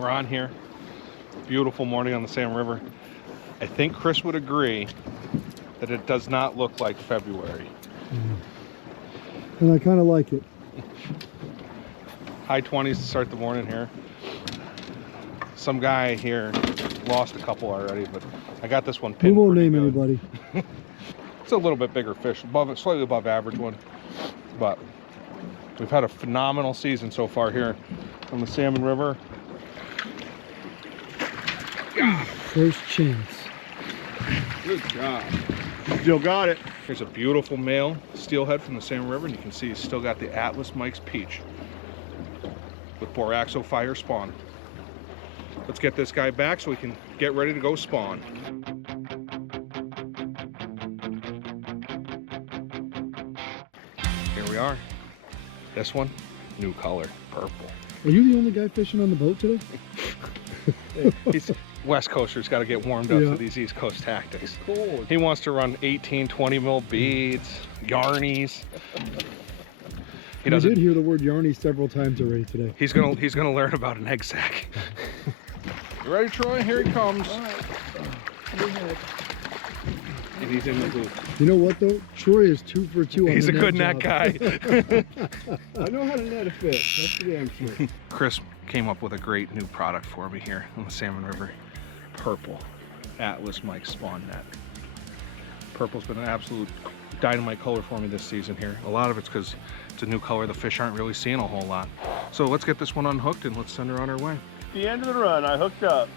We're on here. Beautiful morning on the Salmon River. I think Chris would agree that it does not look like February. And I kind of like it. High 20s to start the morning here. Some guy here lost a couple already, but I got this one pinned. We won't pretty name good. anybody. It's a little bit bigger fish, slightly above average one, but we've had a phenomenal season so far here on the Salmon River. First chance. Good job. Still got it. Here's a beautiful male steelhead from the Salmon River, and you can see he's still got the Atlas Mike's Peach with Boraxo Fire spawn. Let's get this guy back so we can get ready to go spawn. Here we are. This one, new color, purple. Are you the only guy fishing on the boat today? He's West Coaster's got to get warmed up Yeah. to these East Coast tactics. Cold. He wants to run 18, 20 mil beads, yarnies. I did hear the word yarny several times already today. He's gonna learn about an egg sac. You ready, Troy? Here he comes. All right. And he's in the booth. You know what though? Troy is 2 for 2 on He's the a good net job. guy. I know how to net a fish. That's the damn truth. Chris came up with a great new product for me here on the Salmon River. Purple Atlas Mike spawn net. Purple's been an absolute dynamite color for me this season here. A lot of it's because it's a new color the fish aren't really seeing a whole lot. So let's get this one unhooked and let's send her on her way. At the end of the run, I hooked up.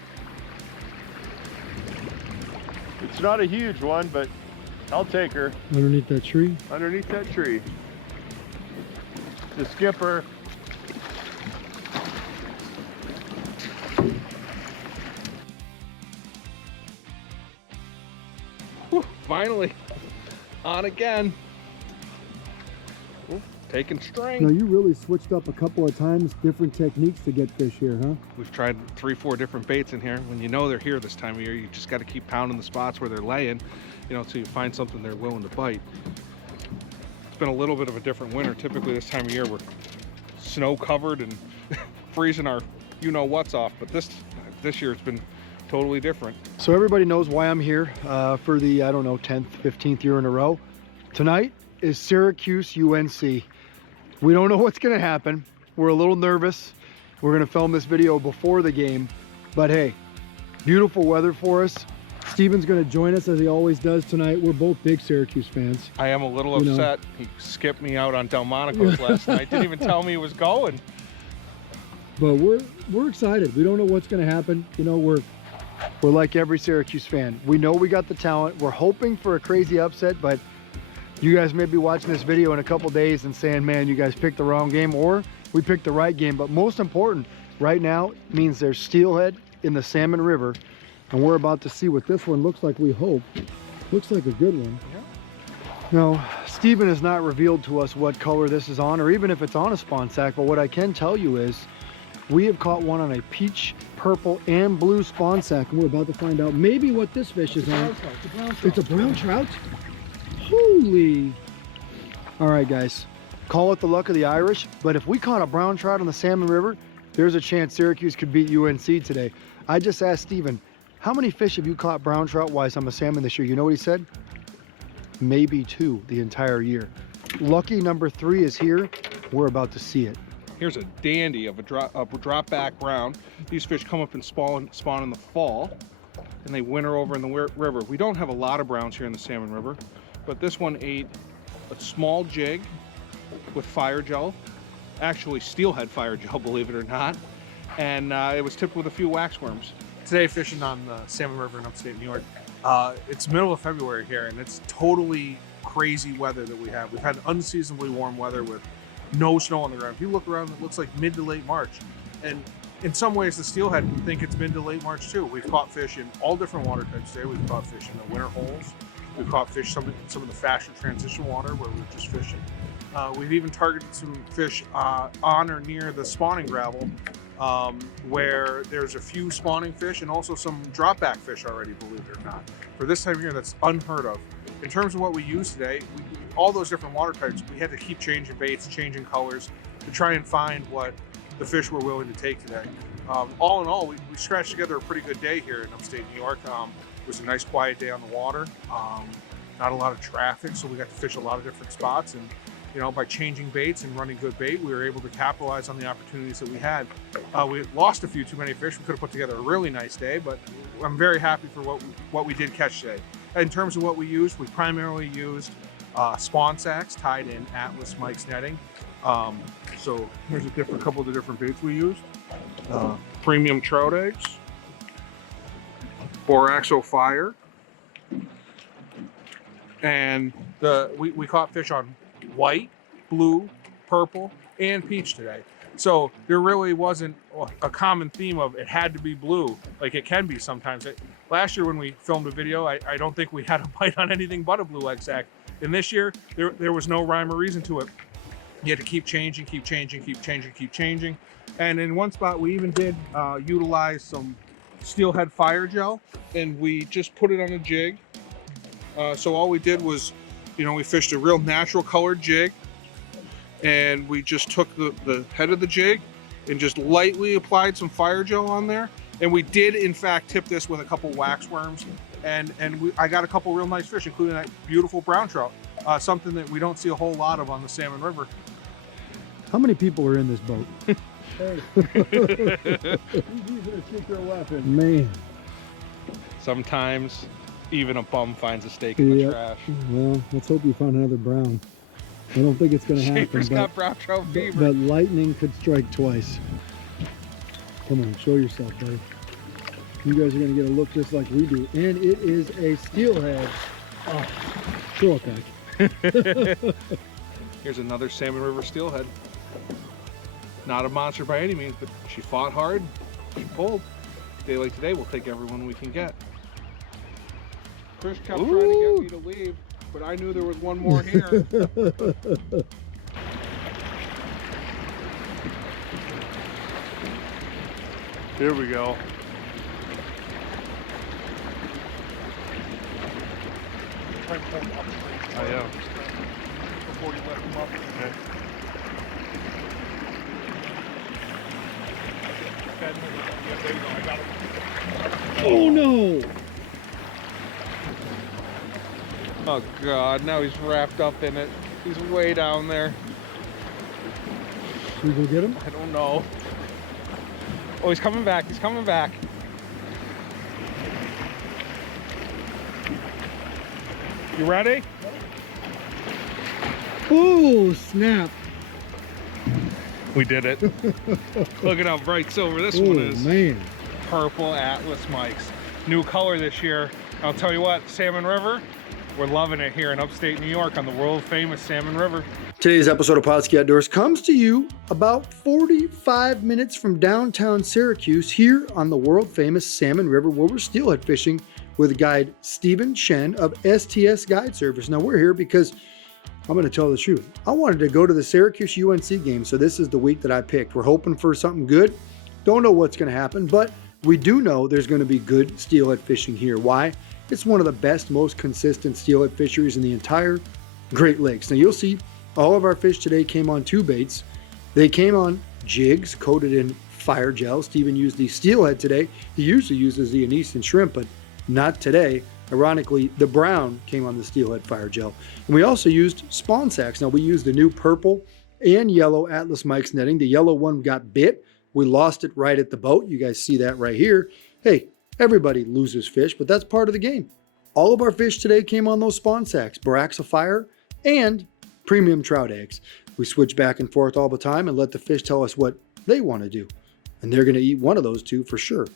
It's not a huge one, but I'll take her. Underneath that tree. Underneath that tree. The skipper. Whew, finally on again. Ooh, taking Now string. you really switched up a couple of times, different techniques to get fish here, huh? We've tried 3-4 different baits in here. When you know they're here this time of year, you just got to keep pounding the spots where they're laying, you know, until you find something they're willing to bite. It's been a little bit of a different winter. Typically this time of year we're snow covered and freezing our you-know-what's off, but this year it's been totally different. So everybody knows why I'm here for the, I don't know, 10th, 15th year in a row. Tonight is Syracuse UNC. We don't know what's gonna happen. We're a little nervous. We're gonna film this video before the game, but hey, beautiful weather for us. Steven's gonna join us as he always does tonight. We're both big Syracuse fans. I am a little upset. He skipped me out on Delmonico's last night. Didn't even tell me he was going. But we're excited. We don't know what's gonna happen. You know, we're like every Syracuse fan. We know we got the talent. We're hoping for a crazy upset, but you guys may be watching this video in a couple days and saying, man, you guys picked the wrong game, or we picked the right game. But most important right now means there's steelhead in the Salmon River, and we're about to see what this one looks like. We hope. Looks like a good one. Yeah. Now, Steven has not revealed to us what color this is on, or even if it's on a spawn sack, but what I can tell you is we have caught one on a peach, purple, and blue spawn sack, and we're about to find out maybe what this fish is on. It's a brown trout? Holy! All right, guys, call it the luck of the Irish, but if we caught a brown trout on the Salmon River, there's a chance Syracuse could beat UNC today. I just asked Steven, how many fish have you caught brown trout-wise on the salmon this year? You know what he said? Maybe 2 the entire year. Lucky number 3 is here. We're about to see it. Here's a dandy of a drop back brown. These fish come up and spawn in the fall, and they winter over in the river. We don't have a lot of browns here in the Salmon River, but this one ate a small jig with fire gel, actually steelhead fire gel, believe it or not, and it was tipped with a few waxworms. Today fishing on the Salmon River in upstate New York. It's middle of February here, and it's totally crazy weather that we have. We've had unseasonably warm weather with no snow on the ground. If you look around, it looks like mid to late March. And in some ways, the steelhead can think it's mid to late March too. We've caught fish in all different water types today. We've caught fish in the winter holes. We've caught fish some of the faster transition water where we're just fishing. We've even targeted some fish on or near the spawning gravel where there's a few spawning fish and also some drop back fish already, believe it or not. For this time of year, that's unheard of. In terms of what we use today, all those different water types, we had to keep changing baits, changing colors to try and find what the fish were willing to take today. All in all, we scratched together a pretty good day here in upstate New York. It was a nice quiet day on the water. Not a lot of traffic, so we got to fish a lot of different spots. And you know, by changing baits and running good bait, we were able to capitalize on the opportunities that we had. We lost a few too many fish. We could have put together a really nice day, but I'm very happy for what we did catch today. In terms of what we used, we primarily used spawn sacks tied in Atlas Mike's netting. So here's a couple of the different baits we used. Premium trout eggs, Boraxo Fire, and we caught fish on white, blue, purple, and peach today. So there really wasn't a common theme of it had to be blue, like it can be sometimes. Last year when we filmed a video, I don't think we had a bite on anything but a blue egg sack. And this year, there was no rhyme or reason to it. You had to keep changing, keep changing, keep changing, keep changing. And in one spot, we even did utilize some Steelhead fire gel, and we just put it on a jig. So all we did was, you know, we fished a real natural colored jig, and we just took the head of the jig and just lightly applied some fire gel on there. And we did, in fact, tip this with a couple wax worms, and I got a couple real nice fish, including that beautiful brown trout, something that we don't see a whole lot of on the Salmon River. How many people are in this boat? Hey, he's using a secret weapon. Man. Sometimes even a bum finds a steak in the trash. Well, let's hope we find another brown. I don't think it's going to happen. Shaver's got brown trout fever. But lightning could strike twice. Come on, show yourself, buddy. You guys are going to get a look just like we do. And it is a steelhead. Oh, throw it back. Here's another Salmon River steelhead. Not a monster by any means, but she fought hard. She pulled. A day like today, we'll take everyone we can get. Chris kept trying to get me to leave, but I knew there was one more here. Here we go. Oh yeah. Before you let them up. Okay. Oh no! Oh God, now he's wrapped up in it. He's way down there. Should we go get him? I don't know. Oh, he's coming back. He's coming back. You ready? Oh, snap. We did it. Look at how bright silver this one is. Man. Purple Atlas Mikes. New color this year. I'll tell you what, Salmon River, we're loving it here in upstate New York on the world famous Salmon River. Today's episode of Pautzke Outdoors comes to you about 45 minutes from downtown Syracuse here on the world famous Salmon River, where we're steelhead fishing with guide Shen of STS Guide Service. Now we're here because I'm going to tell the truth. I wanted to go to the Syracuse UNC game, so this is the week that I picked. We're hoping for something good. Don't know what's going to happen, but we do know there's going to be good steelhead fishing here. Why? It's one of the best, most consistent steelhead fisheries in the entire Great Lakes. Now you'll see all of our fish today came on two baits. They came on jigs coated in fire gel. Steven used the steelhead today. He usually uses the anise and shrimp, but not today. Ironically, the brown came on the steelhead fire gel. And we also used spawn sacks. Now we used the new purple and yellow Atlas Mike's netting. The yellow one got bit. We lost it right at the boat. You guys see that right here. Hey, everybody loses fish, but that's part of the game. All of our fish today came on those spawn sacks, Boraxo Fire and premium trout eggs. We switch back and forth all the time and let the fish tell us what they want to do. And they're going to eat one of those two for sure.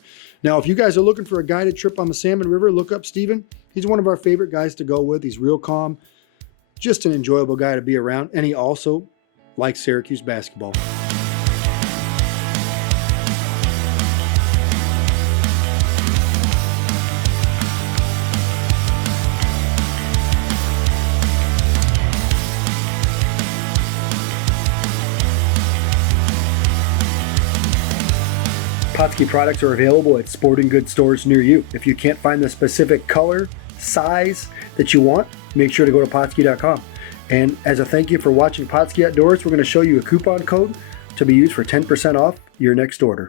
Now, if you guys are looking for a guided trip on the Salmon River, look up Steven. He's one of our favorite guys to go with. He's real calm, just an enjoyable guy to be around. And he also likes Syracuse basketball. Pautzke products are available at sporting goods stores near you. If you can't find the specific color, size that you want, make sure to go to Pautzke.com. And as a thank you for watching Pautzke Outdoors, we're going to show you a coupon code to be used for 10% off your next order.